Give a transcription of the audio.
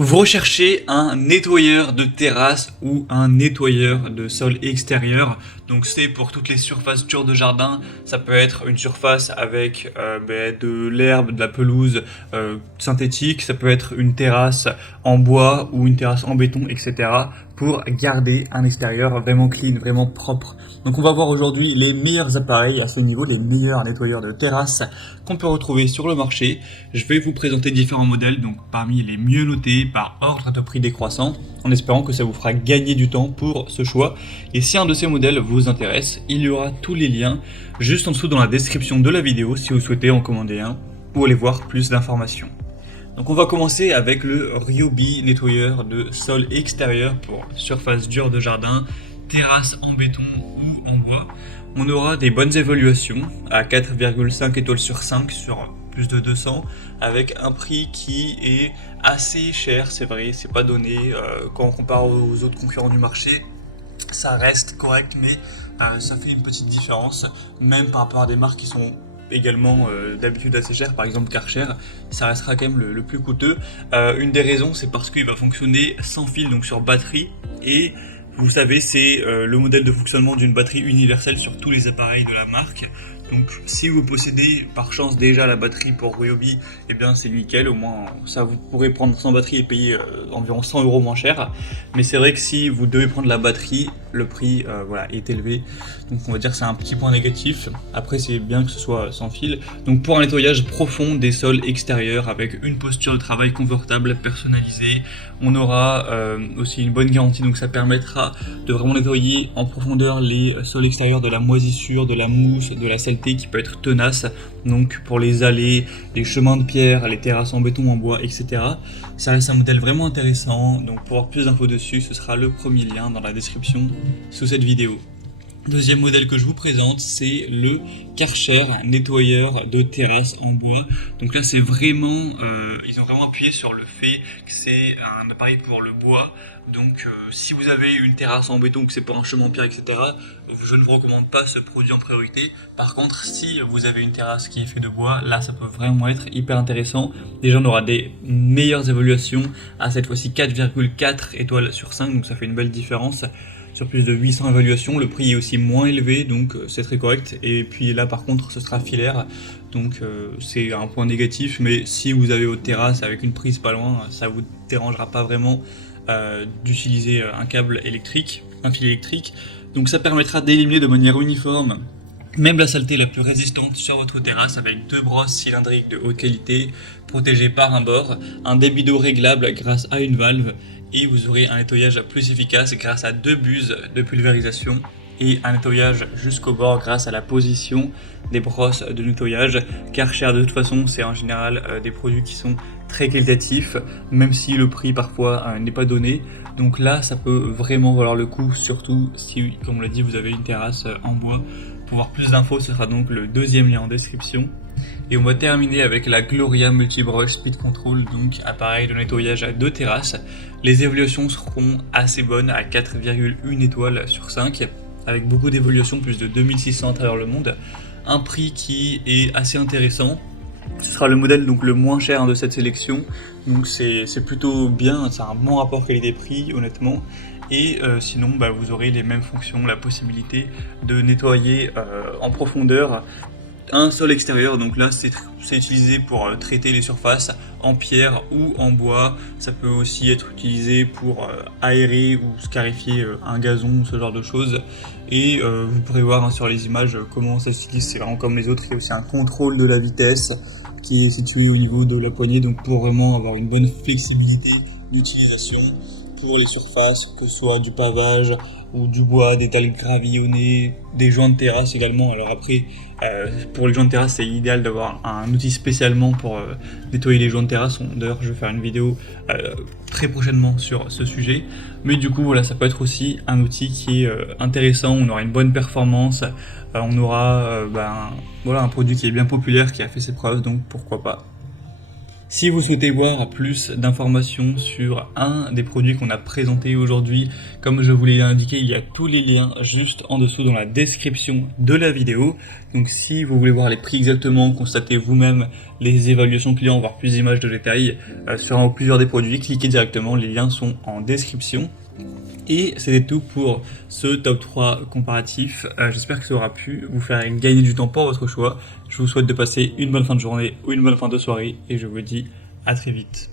Vous recherchez un nettoyeur de terrasse ou un nettoyeur de sol extérieur. Donc c'est pour toutes les surfaces dures de jardin. Ça peut être une surface avec de l'herbe, de la pelouse synthétique. Ça peut être une terrasse en bois ou une terrasse en béton, etc. pour garder un extérieur vraiment clean, vraiment propre. Donc on va voir aujourd'hui les meilleurs appareils à ce niveau, les meilleurs nettoyeurs de terrasse qu'on peut retrouver sur le marché. Je vais vous présenter différents modèles, donc parmi les mieux notés par ordre de prix décroissant, en espérant que ça vous fera gagner du temps pour ce choix. Et si un de ces modèles vous intéresse, il y aura tous les liens juste en dessous dans la description de la vidéo si vous souhaitez en commander un ou aller voir plus d'informations. Donc on va commencer avec le Ryobi nettoyeur de sol extérieur pour surface dure de jardin, terrasse en béton ou en bois. On aura des bonnes évaluations à 4,5 étoiles sur 5 sur plus de 200 avec un prix qui est assez cher, c'est vrai, c'est pas donné quand on compare aux autres concurrents du marché. Ça reste correct, mais ça fait une petite différence, même par rapport à des marques qui sont également d'habitude assez chères, par exemple Karcher, ça restera quand même le plus coûteux. Une des raisons, c'est parce qu'il va fonctionner sans fil, donc sur batterie, et vous savez, c'est le modèle de fonctionnement d'une batterie universelle sur tous les appareils de la marque. Donc si vous possédez par chance déjà la batterie pour Ryobi, eh bien c'est nickel, au moins ça vous pourrez prendre sans batterie et payer environ 100 € moins cher. Mais c'est vrai que si vous devez prendre la batterie, le prix est élevé. Donc on va dire que c'est un petit point négatif. Après c'est bien que ce soit sans fil. Donc pour un nettoyage profond des sols extérieurs avec une posture de travail confortable, personnalisée, on aura aussi une bonne garantie. Donc ça permettra de vraiment nettoyer en profondeur les sols extérieurs de la moisissure, de la mousse, de la saleté qui peut être tenace, donc pour les allées, les chemins de pierre, les terrasses en béton, en bois, etc. Ça reste un modèle vraiment intéressant, donc pour avoir plus d'infos dessus, ce sera le premier lien dans la description sous cette vidéo. Deuxième modèle que je vous présente, c'est le Karcher nettoyeur de terrasse en bois. Donc là, c'est vraiment, ils ont vraiment appuyé sur le fait que c'est un appareil pour le bois. Donc si vous avez une terrasse en béton, que c'est pour un chemin en pierre, etc., je ne vous recommande pas ce produit en priorité. Par contre, si vous avez une terrasse qui est faite de bois, là, ça peut vraiment être hyper intéressant. Déjà, on aura des meilleures évaluations à cette fois-ci 4,4 étoiles sur 5, donc ça fait une belle différence. Sur plus de 800 évaluations, le prix est aussi moins élevé, donc c'est très correct. Et puis là par contre ce sera filaire, donc c'est un point négatif, mais si vous avez votre terrasse avec une prise pas loin, ça vous dérangera pas vraiment d'utiliser un câble électrique, un fil électrique. Donc ça permettra d'éliminer de manière uniforme même la saleté la plus résistante sur votre terrasse avec deux brosses cylindriques de haute qualité protégées par un bord, un débit d'eau réglable grâce à une valve, et vous aurez un nettoyage plus efficace grâce à deux buses de pulvérisation et un nettoyage jusqu'au bord grâce à la position des brosses de nettoyage. Karcher de toute façon c'est en général des produits qui sont très qualitatifs, même si le prix parfois n'est pas donné. Donc là ça peut vraiment valoir le coup, surtout si, comme on l'a dit, vous avez une terrasse en bois. Pour voir plus d'infos, ce sera donc le deuxième lien en description. Et on va terminer avec la Gloria Multibrush Speed Control, donc appareil de nettoyage à deux terrasses. Les évaluations seront assez bonnes à 4,1 étoiles sur 5, avec beaucoup d'évaluations, plus de 2600 à travers le monde. Un prix qui est assez intéressant. Ce sera le modèle donc le moins cher de cette sélection, donc c'est plutôt bien, c'est un bon rapport qualité-prix honnêtement. Et sinon vous aurez les mêmes fonctions, la possibilité de nettoyer en profondeur un sol extérieur. Donc là c'est utilisé pour traiter les surfaces en pierre ou en bois. Ça peut aussi être utilisé pour aérer ou scarifier un gazon, ce genre de choses. Et vous pourrez voir sur les images comment ça s'utilise, c'est vraiment comme les autres. Il y a aussi un contrôle de la vitesse qui est situé au niveau de la poignée, donc pour vraiment avoir une bonne flexibilité d'utilisation pour les surfaces, que ce soit du pavage ou du bois, des dalles gravillonnées, des joints de terrasse également. Alors après, pour les joints de terrasse, c'est idéal d'avoir un outil spécialement pour nettoyer les joints de terrasse. D'ailleurs, je vais faire une vidéo très prochainement sur ce sujet. Mais du coup, voilà, ça peut être aussi un outil qui est intéressant. On aura une bonne performance. On aura un produit qui est bien populaire, qui a fait ses preuves, donc pourquoi pas. Si vous souhaitez voir plus d'informations sur un des produits qu'on a présenté aujourd'hui, comme je vous l'ai indiqué, il y a tous les liens juste en dessous dans la description de la vidéo. Donc si vous voulez voir les prix exactement, constater vous-même les évaluations clients, voir plus d'images de détails sur un ou plusieurs des produits, cliquez directement, les liens sont en description. Et c'était tout pour ce top 3 comparatif. J'espère que ça aura pu vous faire gagner du temps pour votre choix. Je vous souhaite de passer une bonne fin de journée ou une bonne fin de soirée et je vous dis à très vite.